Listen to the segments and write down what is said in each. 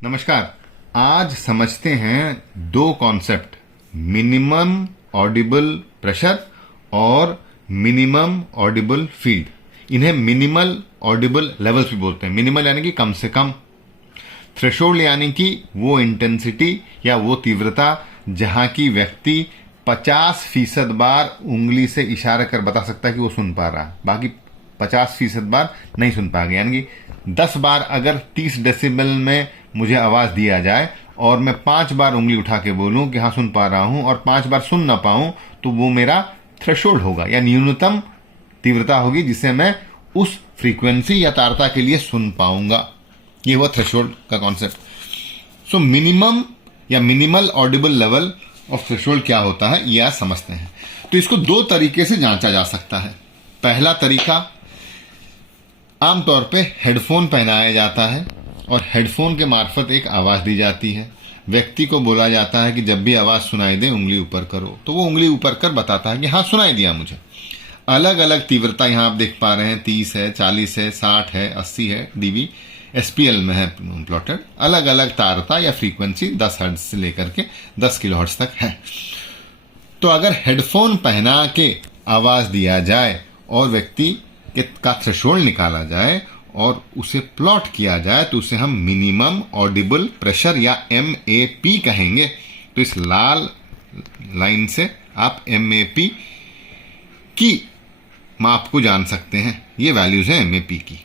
नमस्कार। आज समझते हैं दो कॉन्सेप्ट, मिनिमम ऑडिबल प्रेशर और मिनिमम ऑडिबल फील्ड। इन्हें मिनिमल ऑडिबल लेवल्स भी बोलते हैं। मिनिमल यानी कि कम से कम, थ्रेशोल्ड यानी कि वो इंटेंसिटी या वो तीव्रता जहां की व्यक्ति 50% बार उंगली से इशारा कर बता सकता है कि वो सुन पा रहा है, बाकी 50% बार नहीं सुन पाएगा। यानी कि 10 बार अगर 30 डेसिबल में मुझे आवाज दिया जाए और मैं 5 बार उंगली उठा के बोलूं कि हाँ सुन पा रहा हूं और 5 बार सुन ना पाऊं, तो वो मेरा थ्रेशोल्ड होगा या न्यूनतम तीव्रता होगी जिसे मैं उस फ्रीक्वेंसी या तारता के लिए सुन पाऊंगा। ये हुआ थ्रेशोल्ड का कॉन्सेप्ट। सो मिनिमम या minimal Audible level of threshold क्या होता है ये आज समझते हैं। तो इसको दो तरीके से जांचा जा सकता है। पहला तरीका, आमतौर पे हेडफोन पहनाया जाता है और हेडफोन के मार्फत एक आवाज दी जाती है। व्यक्ति को बोला जाता है कि जब भी आवाज सुनाई दे उंगली ऊपर करो, तो वो उंगली ऊपर कर बताता है कि हाँ सुनाई दिया मुझे। अलग अलग तीव्रता यहां आप देख पा रहे हैं, 30 है, 40 है, 60 है, 80 है, डीबी एसपीएल में है प्लॉटेड। अलग अलग तारता या फ्रीक्वेंसी 10 हर्ट्ज से लेकर के 10 किलोहर्ट्ज तक है। तो अगर हेडफोन पहना के आवाज दिया जाए और व्यक्ति का थ्रेशोल्ड निकाला जाए और उसे प्लॉट किया जाए तो उसे हम मिनिमम ऑडिबल प्रेशर या MAP कहेंगे। तो इस लाल लाइन से आप MAP की माप को जान सकते हैं। ये वैल्यूज हैं MAP की।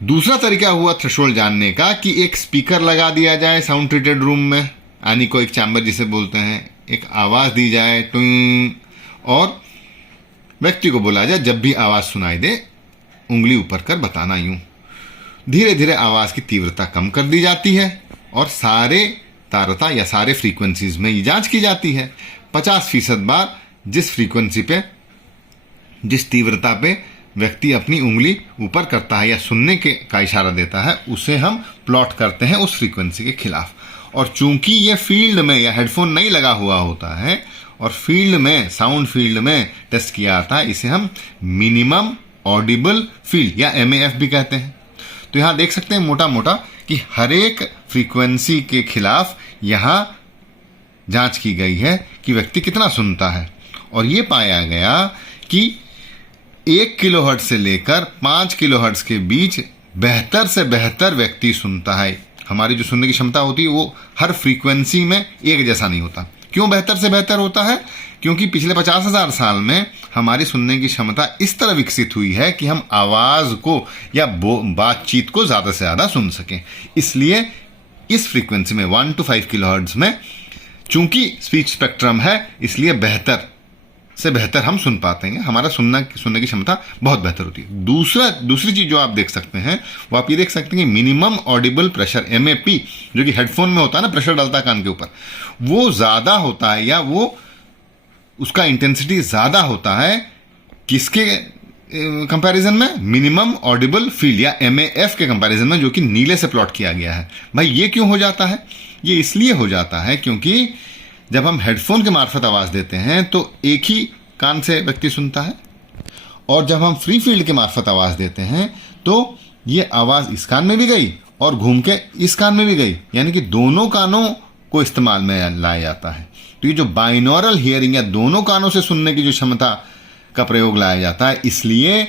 दूसरा तरीका हुआ थ्रेशोल्ड जानने का कि एक स्पीकर लगा दिया जाए साउंड ट्रीटेड रूम में, एनीकोइक चैम्बर जिसे बोलते हैं, एक आवाज दी जाए टुंग, और व्यक्ति को बोला जाए जब भी आवाज सुनाई दे उंगली ऊपर कर बताना। यूं धीरे धीरे आवाज की तीव्रता कम कर दी जाती है और सारे तारता या सारे फ्रीक्वेंसीज में ये जांच की जाती है। 50% बार जिस फ्रीक्वेंसी पे, जिस तीव्रता पे व्यक्ति अपनी उंगली ऊपर करता है या सुनने के का इशारा देता है, उसे हम प्लॉट करते हैं उस फ्रीक्वेंसी के खिलाफ। और चूंकि ये फील्ड में या हेडफोन नहीं लगा हुआ होता है और फील्ड में, साउंड फील्ड में टेस्ट किया जाता है, इसे हम मिनिमम ऑडिबल फील्ड या MAF भी कहते हैं। तो यहां देख सकते हैं मोटा मोटा कि हर एक फ्रीक्वेंसी के खिलाफ यहां जांच की गई है कि व्यक्ति कितना सुनता है। और यह पाया गया कि 1 किलोहर्ट्ज से लेकर 5 किलोहर्ट्ज के बीच बेहतर से बेहतर व्यक्ति सुनता है। हमारी जो सुनने की क्षमता होती है वो हर फ्रीक्वेंसी में एक जैसा नहीं होता। क्यों बेहतर से बेहतर होता है? क्योंकि पिछले 50,000 साल में हमारी सुनने की क्षमता इस तरह विकसित हुई है कि हम आवाज को या बातचीत को ज्यादा से ज्यादा सुन सकें। इसलिए इस फ्रीक्वेंसी में 1 to 5 किलोहर्ट्ज में चूंकि स्पीच स्पेक्ट्रम है, इसलिए बेहतर से बेहतर हम सुन पाते हैं। हमारा सुनने की क्षमता बहुत बेहतर होती है। दूसरी चीज जो आप देख सकते हैं वो आप ये देख सकते हैं कि मिनिमम ऑडिबल प्रेशर MAP, जो कि हेडफोन में होता है ना, प्रेशर डालता है कान के ऊपर, वो ज्यादा होता है या वो उसका इंटेंसिटी ज्यादा होता है किसके कंपैरिजन में? मिनिमम ऑडिबल फील्ड या MAF के कंपैरिजन में, जो कि नीले से प्लॉट किया गया है। भाई ये क्यों हो जाता है? ये इसलिए हो जाता है क्योंकि जब हम हेडफोन के मार्फत आवाज देते हैं तो एक ही कान से व्यक्ति सुनता है, और जब हम फ्री फील्ड के मार्फत आवाज देते हैं तो ये आवाज इस कान में भी गई और घूम के इस कान में भी गई, यानी कि दोनों कानों को इस्तेमाल में लाया जाता है। तो ये जो बाइनोरल हियरिंग या दोनों कानों से सुनने की जो क्षमता का प्रयोग लाया जाता है, इसलिए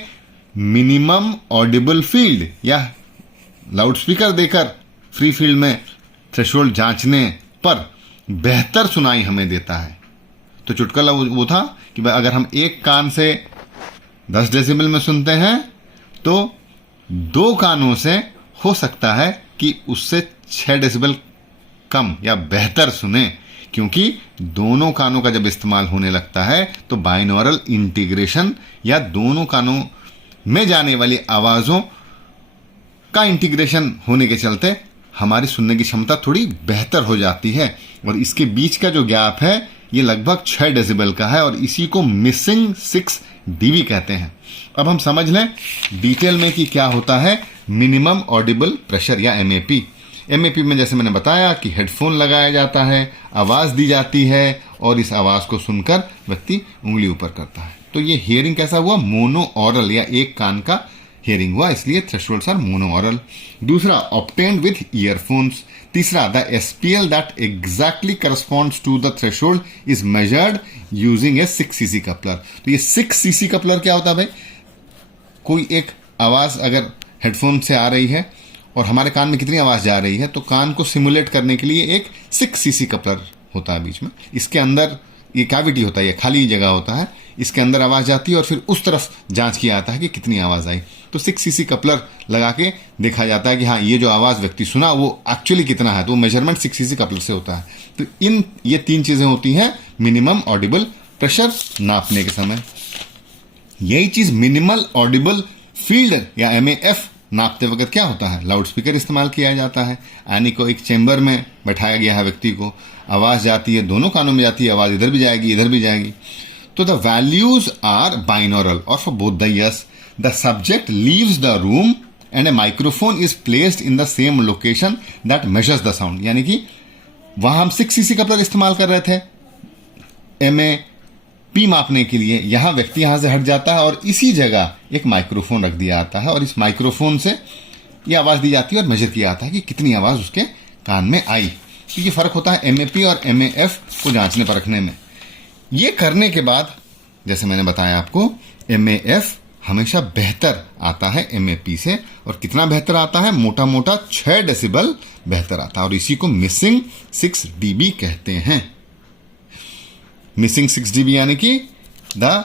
मिनिमम ऑडिबल फील्ड या लाउडस्पीकर देकर फ्री फील्ड में थ्रेशोल्ड जांचने पर बेहतर सुनाई हमें देता है। तो चुटकुला वो था कि अगर हम एक कान से 10 डेसिबल में सुनते हैं तो 2 कानों से हो सकता है कि उससे 6 डेसिबल कम या बेहतर सुने, क्योंकि दोनों कानों का जब इस्तेमाल होने लगता है तो बाइनोरल इंटीग्रेशन या दोनों कानों में जाने वाली आवाजों का इंटीग्रेशन होने के चलते हमारी सुनने की क्षमता थोड़ी बेहतर हो जाती है। और इसके बीच का जो गैप है ये लगभग 6 डेसिबल का है और इसी को मिसिंग 6 dB कहते हैं। अब हम समझ लें डिटेल में कि क्या होता है मिनिमम ऑडिबल प्रेशर या MAP। MAP में जैसे मैंने बताया कि हेडफोन लगाया जाता है, आवाज दी जाती है और इस आवाज को सुनकर व्यक्ति उंगली ऊपर करता है। तो ये हियरिंग कैसा हुआ? मोनो ऑरल या एक कान का हियरिंग हुआ, इसलिए थ्रेशोल्ड्स आर मोनोऑरल। दूसरा, ऑब्टेन्ड विथ ईयरफोन्स। तीसरा, the SPL that exactly corresponds to the threshold is measured using a 6 cc coupler. तो ये 6 सीसी कपलर क्या होता है भाई? कोई एक आवाज अगर हेडफोन से आ रही है और हमारे कान में कितनी आवाज जा रही है, तो कान को सिमुलेट करने के लिए एक 6 सीसी कपलर होता है बीच में। इसके अंदर ये कैविटी होता है, ये खाली जगह होता है, इसके अंदर आवाज जाती है और फिर उस तरफ जांच किया जाता है कि कितनी आवाज आई। तो 6 सीसी कपलर लगा के देखा जाता है कि हाँ, ये जो आवाज व्यक्ति सुना वो एक्चुअली कितना है, तो वो मेजरमेंट 6 सीसी कपलर से होता है। तो ये 3 चीजें होती हैं मिनिमम ऑडिबल प्रेशर नापने के समय। यही चीज मिनिमल ऑडिबल फील्ड या MAF नापते वक्त क्या होता है? लाउड स्पीकर इस्तेमाल किया जाता है, यानी को एक चेंबर में बैठाया गया है व्यक्ति को, आवाज जाती है, दोनों कानों में जाती है, आवाज इधर भी जाएगी इधर भी जाएगी। तो द वैल्यूज आर बाइनोरल और for both the years the subject leaves the room and A microphone is placed in the same location that measures the sound. यानी कि वहां हम 6 सीसी कपलर इस्तेमाल कर रहे थे MAP मापने के लिए, यहां व्यक्ति यहां से हट जाता है और इसी जगह एक माइक्रोफोन रख दिया जाता है और इस माइक्रोफोन से यह आवाज दी जाती है और मेजर किया जाता है कि कितनी आवाज उसके कान में आई। तो ये फर्क होता है MAP और MAF को जांचने परखने में। ये करने के बाद जैसे मैंने बताया आपको, MAF हमेशा बेहतर आता है MAP से, और कितना बेहतर आता है? मोटा मोटा 6 डेसिबल बेहतर आता है, और इसी को मिसिंग 6 dB कहते हैं। मिसिंग 6 dB यानी कि द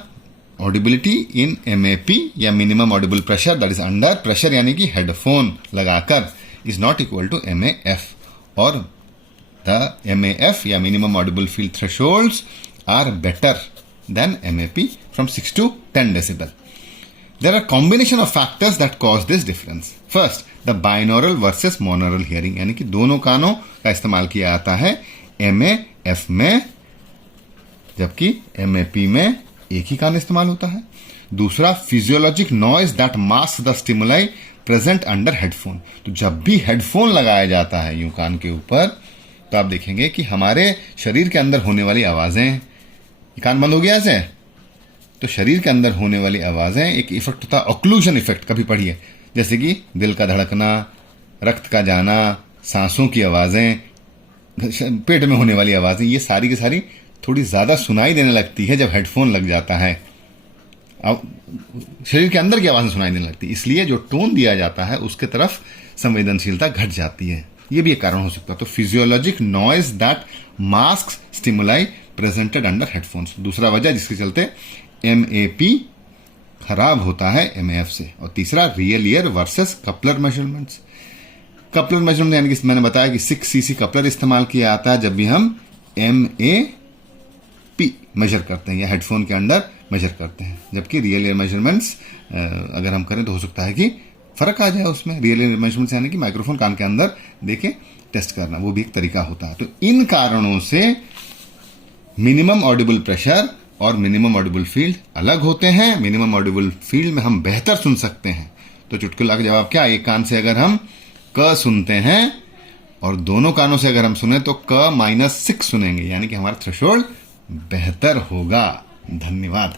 ऑडिबिलिटी इन MAP या minimum audible pressure that is under pressure, यानी कि हेडफोन लगाकर, is not equal to MAF, और द MAF या minimum audible field thresholds are better than MAP from 6 to 10 decibel. There are combination of factors that cause this difference. First, the binaural versus monaural hearing, यानी कि दोनों कानों का इस्तेमाल किया जाता है MAF में, जबकि MAP में एक ही कान इस्तेमाल होता है। दूसरा, physiologic noise that mask the stimuli present under headphone. तो जब भी हेडफोन लगाया जाता है यूं कान के ऊपर, तो आप देखेंगे कि हमारे शरीर के अंदर होने वाली आवाजें, कान बंद हो गया ऐसे, तो शरीर के अंदर होने वाली आवाजें, एक इफेक्ट होता है ऑक्लूजन इफेक्ट, कभी पढ़िए, जैसे कि दिल का धड़कना, रक्त का जाना, सांसों की आवाजें, पेट में होने वाली आवाजें, ये सारी की सारी थोड़ी ज्यादा सुनाई देने लगती है जब हेडफोन लग जाता है। अब शरीर के अंदर की आवाजें सुनाई देने लगती है, इसलिए जो टोन दिया जाता है उसके तरफ संवेदनशीलता घट जाती है। ये भी एक कारण हो सकता है। तो physiologic noise that mask stimuli presented under headphones, दूसरा वजह जिसके चलते MAP खराब होता है MAF से। और तीसरा, real year versus coupler measurements. Coupler measurement यानी कि मैंने बताया कि 6 सीसी कपलर इस्तेमाल किया जाता है जब भी हम MAP मेजर करते हैं या हेडफोन के अंदर मेजर करते हैं, जबकि रियल ईयर मेजरमेंट्स अगर हम करें तो हो सकता है कि फर्क आ जाए उसमें। रियल ईयर मेजरमेंट्स यानी कि माइक्रोफोन कान के अंदर देके टेस्ट करना, वो भी एक तरीका होता है। तो इन कारणों से मिनिमम ऑडिबल प्रेशर और मिनिमम ऑडिबल फील्ड अलग होते हैं। मिनिमम ऑडिबल फील्ड में हम बेहतर सुन सकते हैं। तो चुटकुला का जवाब क्या? एक कान से अगर हम क सुनते हैं और दोनों कानों से अगर हम सुने तो क -6 सुनेंगे, यानी कि हमारा थ्रेशोल्ड बेहतर होगा। धन्यवाद।